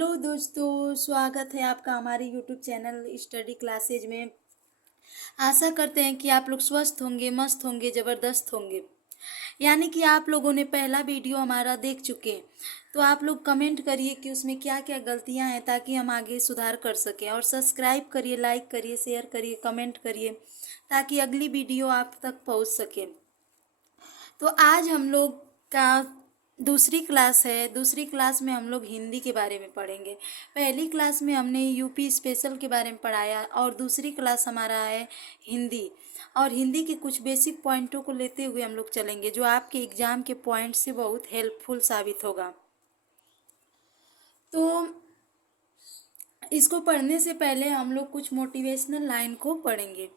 Hello दोस्तों, स्वागत है आपका हमारे यूट्यूब चैनल स्टडी क्लासेज में। आशा करते हैं कि आप लोग स्वस्थ होंगे, मस्त होंगे, ज़बरदस्त होंगे। यानी कि आप लोगों ने पहला वीडियो हमारा देख चुके हैं, तो आप लोग कमेंट करिए कि उसमें क्या क्या गलतियां हैं ताकि हम आगे सुधार कर सकें। और सब्सक्राइब करिए, लाइक करिए, शेयर करिए, कमेंट करिए ताकि अगली वीडियो आप तक पहुंच सके। तो आज हम लोग का दूसरी क्लास है। दूसरी क्लास में हम लोग हिंदी के बारे में पढ़ेंगे। पहली क्लास में हमने यूपी स्पेशल के बारे में पढ़ाया और दूसरी क्लास हमारा है हिंदी। और हिंदी के कुछ बेसिक पॉइंटों को लेते हुए हम लोग चलेंगे जो आपके एग्ज़ाम के पॉइंट से बहुत हेल्पफुल साबित होगा। तो इसको पढ़ने से पहले हम लोग कुछ मोटिवेशनल लाइन को पढ़ेंगे।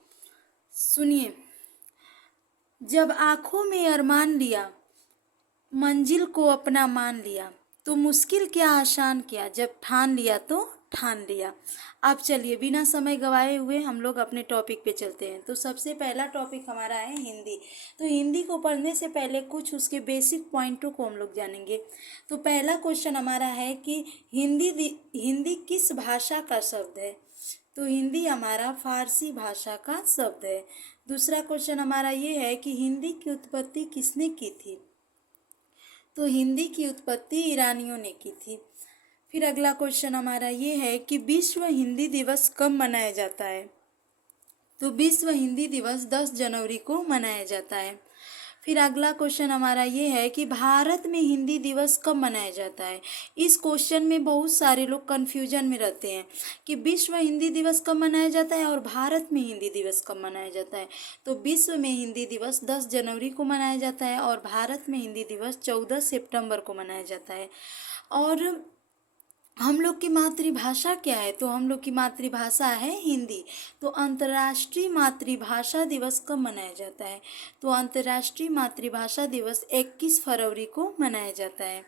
सुनिए। जब आँखों में अरमान लिया, मंजिल को अपना मान लिया, तो मुश्किल क्या आसान किया, जब ठान लिया तो ठान लिया। अब चलिए बिना समय गवाए हुए हम लोग अपने टॉपिक पे चलते हैं। तो सबसे पहला टॉपिक हमारा है हिंदी। तो हिंदी को पढ़ने से पहले कुछ उसके बेसिक पॉइंटों को हम लोग जानेंगे। तो पहला क्वेश्चन हमारा है कि हिंदी किस भाषा का शब्द है। तो हिंदी हमारा फारसी भाषा का शब्द है। दूसरा क्वेश्चन हमारा ये है कि हिंदी की उत्पत्ति किसने की थी। तो हिंदी की उत्पत्ति ईरानियों ने की थी। फिर अगला क्वेश्चन हमारा ये है कि विश्व हिंदी दिवस कब मनाया जाता है। तो विश्व हिंदी दिवस 10 जनवरी को मनाया जाता है। फिर अगला क्वेश्चन हमारा ये है कि भारत में हिंदी दिवस कब मनाया जाता है। इस क्वेश्चन में बहुत सारे लोग कन्फ्यूजन में रहते हैं कि विश्व हिंदी दिवस कब मनाया जाता है और भारत में हिंदी दिवस कब मनाया जाता है। तो विश्व में हिंदी दिवस 10 जनवरी को मनाया जाता है और भारत में हिंदी दिवस 14 सितंबर को मनाया जाता है। और हम लोग की मातृभाषा क्या है। तो हम लोग की मातृभाषा है हिंदी। तो अंतर्राष्ट्रीय मातृभाषा दिवस कब मनाया जाता है। तो अंतर्राष्ट्रीय मातृभाषा दिवस 21 फरवरी को मनाया जाता है।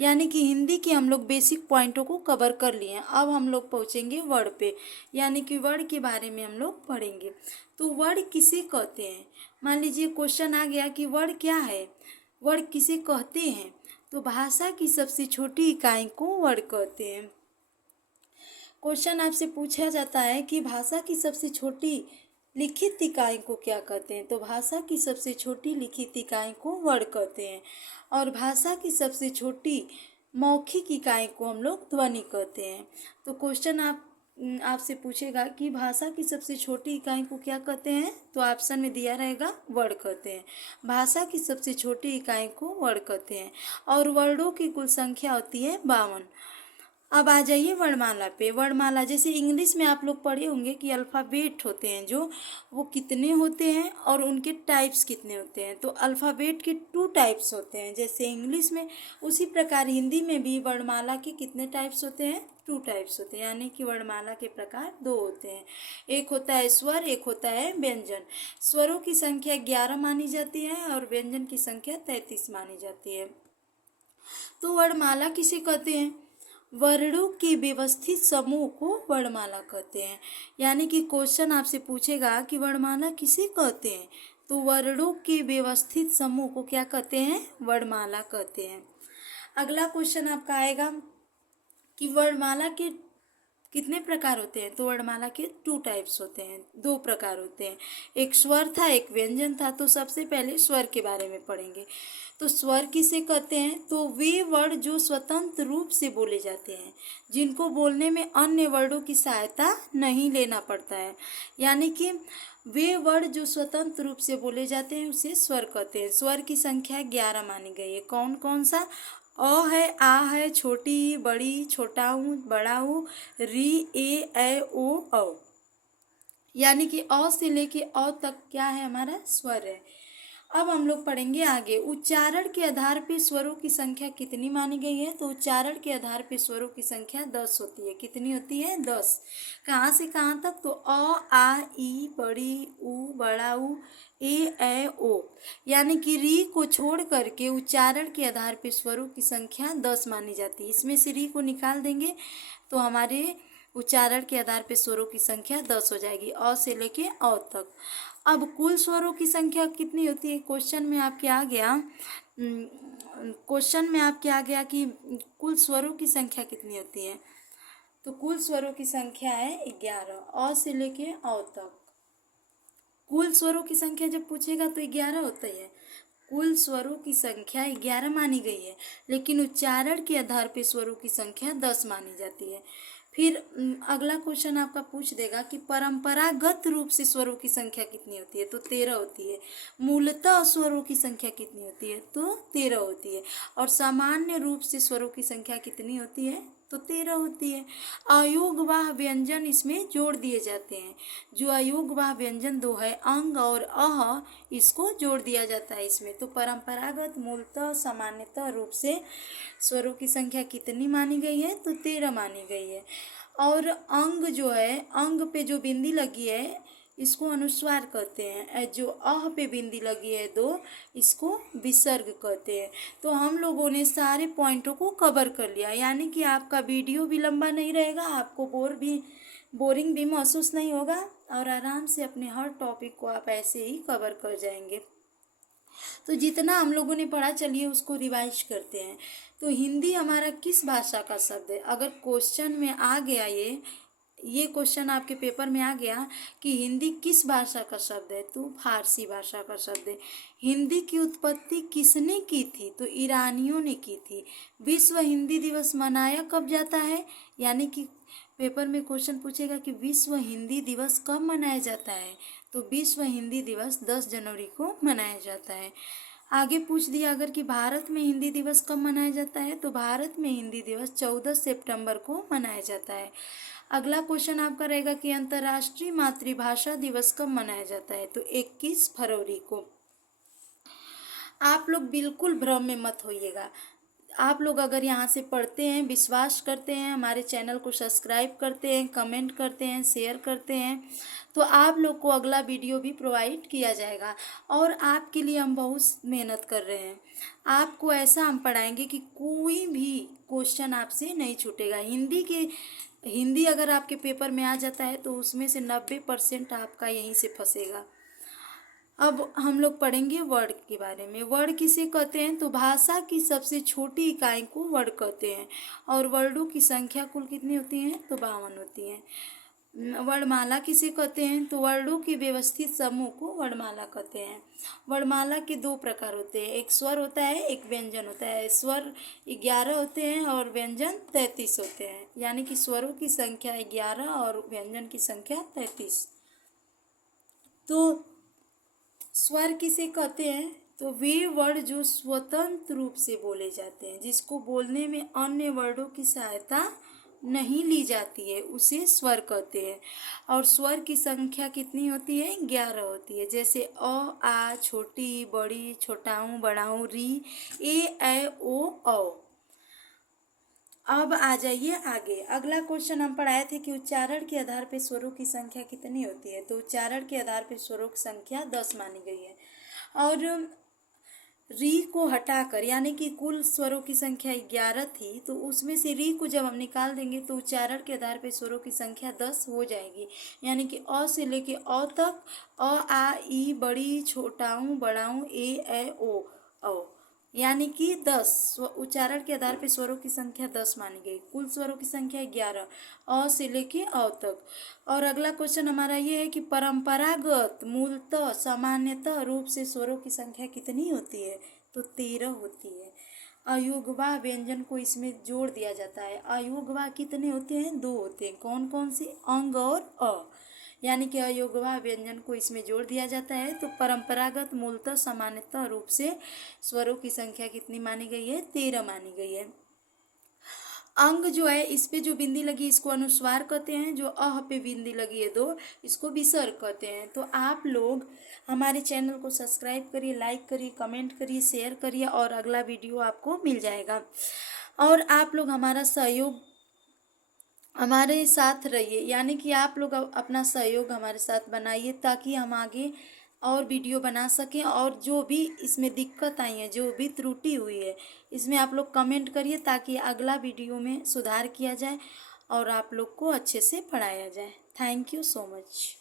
यानी कि हिंदी के हम लोग बेसिक पॉइंटों को कवर कर लिए हैं। अब हम लोग पहुँचेंगे वर्ड पे, यानी कि वर्ड के बारे में हम लोग पढ़ेंगे। तो वर्ड किसे कहते हैं। मान लीजिए क्वेश्चन आ गया कि वर्ड क्या है, वर्ड किसे कहते हैं। तो भाषा की सबसे छोटी इकाई को वर्ड कहते हैं। क्वेश्चन आपसे पूछा जाता है कि भाषा की सबसे छोटी लिखित इकाई को क्या कहते हैं। तो भाषा की सबसे छोटी लिखित इकाई को वर्ड कहते हैं। और भाषा की सबसे छोटी मौखिक इकाई को हम लोग ध्वनि कहते हैं। तो क्वेश्चन आपसे पूछेगा कि भाषा की सबसे छोटी इकाई को क्या कहते हैं। तो ऑप्शन में दिया रहेगा वर्ड कहते हैं। भाषा की सबसे छोटी इकाई को वर्ड कहते हैं। और वर्डों की कुल संख्या होती है 52। अब आ जाइए वर्णमाला पे। वर्णमाला जैसे इंग्लिश में आप लोग पढ़े होंगे कि अल्फ़ाबेट होते हैं जो, वो कितने होते हैं और उनके टाइप्स कितने होते हैं। तो अल्फ़ाबेट के 2 टाइप्स होते हैं जैसे इंग्लिश में, उसी प्रकार हिंदी में भी वर्णमाला के कितने टाइप्स होते हैं, 2 टाइप्स होते हैं। यानी कि वर्णमाला के प्रकार 2 होते हैं। एक होता है स्वर, एक होता है व्यंजन। स्वरों की संख्या 11 मानी जाती है और व्यंजन की संख्या 33 मानी जाती है। तो वर्णमाला किसे कहते हैं। वर्णों के व्यवस्थित समूह को वर्णमाला कहते हैं। यानी कि क्वेश्चन आपसे पूछेगा कि वर्णमाला किसे कहते हैं। तो वर्णों के व्यवस्थित समूह को क्या कहते हैं, वर्णमाला कहते हैं। अगला क्वेश्चन आपका आएगा कि वर्णमाला के कितने प्रकार होते हैं। तो वर्णमाला के 2 टाइप्स होते हैं, 2 प्रकार होते हैं। एक स्वर था, एक व्यंजन था। तो सबसे पहले स्वर के बारे में पढ़ेंगे। तो स्वर किसे कहते हैं। तो वे वर्ड जो स्वतंत्र रूप से बोले जाते हैं, जिनको बोलने में अन्य वर्डों की सहायता नहीं लेना पड़ता है। यानी कि वे वर्ड जो स्वतंत्र रूप से बोले जाते हैं उसे स्वर कहते हैं। स्वर की संख्या 11 मानी गई है। कौन कौन सा। अ है, आ है, छोटी, बड़ी, छोटा हूँ, बड़ा हूँ, री, ए ओ औ। यानी कि अ से लेके अ तक क्या है, हमारा स्वर है। अब हम लोग पढ़ेंगे आगे। उच्चारण के आधार पे स्वरों की संख्या कितनी मानी गई है। तो उच्चारण के आधार पे स्वरों की संख्या 10 होती है। कितनी होती है, 10। कहाँ से कहाँ तक। तो अ, आ, ई, बड़ी, ऊ, बड़ा ऊ, ए ओ। यानी कि री को छोड़ करके उच्चारण के आधार पे स्वरों की संख्या 10 मानी जाती है। इसमें से री को निकाल देंगे तो हमारे उच्चारण के आधार पे स्वरों की संख्या 10 हो जाएगी, अ से लेके अ तक। अब कुल स्वरों की संख्या कितनी होती है। क्वेश्चन में आपके आ गया क्वेश्चन में आपके आ गया कि कुल स्वरों की संख्या कितनी होती है। तो कुल स्वरों की संख्या है 11, अ से लेके औ तक। कुल स्वरों की संख्या जब पूछेगा तो 11 होता ही है। कुल स्वरों की संख्या 11 मानी गई है, लेकिन उच्चारण के आधार पर स्वरों की संख्या 10 मानी जाती है। फिर अगला क्वेश्चन आपका पूछ देगा कि परंपरागत रूप से स्वरों की संख्या कितनी होती है। तो 13 होती है। मूलतः स्वरों की संख्या कितनी होती है। तो 13 होती है। और सामान्य रूप से स्वरों की संख्या कितनी होती है। तो 13 होती है। अयोगवाह व्यंजन इसमें जोड़ दिए जाते हैं। जो अयोगवाह व्यंजन दो है, अंग और अह, इसको जोड़ दिया जाता है इसमें। तो परंपरागत, मूलतः, सामान्यतः रूप से स्वरों की संख्या कितनी मानी गई है। तो 13 मानी गई है। और अंग जो है, अंग पे जो बिंदी लगी है इसको अनुस्वार कहते हैं। जो अह पे बिंदी लगी है 2, इसको विसर्ग कहते हैं। तो हम लोगों ने सारे पॉइंटों को कवर कर लिया, यानी कि आपका वीडियो भी लंबा नहीं रहेगा, आपको बोरिंग भी महसूस नहीं होगा, और आराम से अपने हर टॉपिक को आप ऐसे ही कवर कर जाएंगे। तो जितना हम लोगों ने पढ़ा, चलिए उसको रिवाइज करते हैं। तो हिंदी हमारा किस भाषा का शब्द है। अगर क्वेश्चन में आ गया ये क्वेश्चन आपके पेपर में आ गया कि हिंदी किस भाषा का शब्द है, तो फारसी भाषा का शब्द है। हिंदी की उत्पत्ति किसने की थी। तो ईरानियों ने की थी। विश्व हिंदी दिवस मनाया कब जाता है, यानी कि पेपर में क्वेश्चन पूछेगा कि विश्व हिंदी दिवस कब मनाया जाता है। तो विश्व हिंदी दिवस 10 जनवरी को मनाया जाता है। आगे पूछ दिया अगर कि भारत में हिंदी दिवस कब मनाया जाता है। तो भारत में हिंदी दिवस 14 सितंबर को मनाया जाता है। अगला क्वेश्चन आपका रहेगा कि अंतर्राष्ट्रीय मातृभाषा दिवस कब मनाया जाता है। तो 21 फरवरी को। आप लोग बिल्कुल भ्रम में मत होइएगा। आप लोग अगर यहाँ से पढ़ते हैं, विश्वास करते हैं, हमारे चैनल को सब्सक्राइब करते हैं, कमेंट करते हैं, शेयर करते हैं, तो आप लोग को अगला वीडियो भी प्रोवाइड किया जाएगा। और आपके लिए हम बहुत मेहनत कर रहे हैं। आपको ऐसा हम पढ़ाएंगे कि कोई भी क्वेश्चन आपसे नहीं छूटेगा। हिंदी अगर आपके पेपर में आ जाता है तो उसमें से 90% आपका यहीं से फंसेगा। अब हम लोग पढ़ेंगे वर्ड के बारे में। वर्ड किसे कहते हैं। तो भाषा की सबसे छोटी इकाई को वर्ड कहते हैं। और वर्डों की संख्या कुल कितनी होती है। तो 52 होती है। वर्णमाला किसे कहते हैं। तो वर्डों के व्यवस्थित समूह को वर्णमाला कहते हैं। वर्णमाला के 2 प्रकार होते हैं, एक स्वर होता है, एक व्यंजन होता है। स्वर 11 होते हैं और व्यंजन 33 होते हैं, यानी कि स्वरों की संख्या 11 और व्यंजन की संख्या 33। तो स्वर किसे कहते हैं। तो वे वर्ड जो स्वतंत्र रूप से बोले जाते हैं, जिसको बोलने में अन्य वर्डों की सहायता नहीं ली जाती है, उसे स्वर कहते हैं। और स्वर की संख्या कितनी होती है। 11 होती है। जैसे अ, आ, छोटी, बड़ी, छोटाऊ, बड़ाऊ, री, ए, ऐ, ओ, औ। अब आ जाइए आगे। अगला क्वेश्चन हम पढ़ाए थे कि उच्चारण के आधार पर स्वरों की संख्या कितनी होती है। तो उच्चारण के आधार पर स्वरों की संख्या 10 मानी गई है। और री को हटाकर, यानी कि कुल स्वरों की संख्या 11 थी, तो उसमें से री को जब हम निकाल देंगे तो उच्चारण के आधार पर स्वरों की संख्या 10 हो जाएगी। यानी कि अ से लेके अ तक, अ, आ, ई, बड़ी, छोटाऊ, बड़ाऊ, ए, ऐ, ओ, औ, यानी कि 10। उच्चारण के आधार पर स्वरों की संख्या 10 मानी गई। कुल स्वरों की संख्या 11, अ से लेके अ तक। और अगला क्वेश्चन हमारा ये है कि परंपरागत, मूलतः, सामान्यतः रूप से स्वरों की संख्या कितनी होती है। तो 13 होती है। अयोगवाह व्यंजन को इसमें जोड़ दिया जाता है। अयोगवाह कितने होते हैं। 2 होते हैं। कौन कौन से। अंग और अ, यानी कि अयोगवाह व्यंजन को इसमें जोड़ दिया जाता है। तो परंपरागत, मूलतः, सामान्यतः रूप से स्वरों की संख्या कितनी मानी गई है। 13 मानी गई है। अंग जो है, इस पे जो बिंदी लगी इसको अनुस्वार कहते हैं। जो अह पे बिंदी लगी है 2, इसको विसर्ग कहते हैं। तो आप लोग हमारे चैनल को सब्सक्राइब करिए, लाइक करिए, कमेंट करिए, शेयर करिए, और अगला वीडियो आपको मिल जाएगा। और आप लोग हमारा सहयोग, हमारे साथ रहिए, यानी कि आप लोग अपना सहयोग हमारे साथ बनाइए, ताकि हम आगे और वीडियो बना सकें। और जो भी इसमें दिक्कत आई है, जो भी त्रुटि हुई है, इसमें आप लोग कमेंट करिए, ताकि अगला वीडियो में सुधार किया जाए और आप लोग को अच्छे से पढ़ाया जाए। Thank you so much.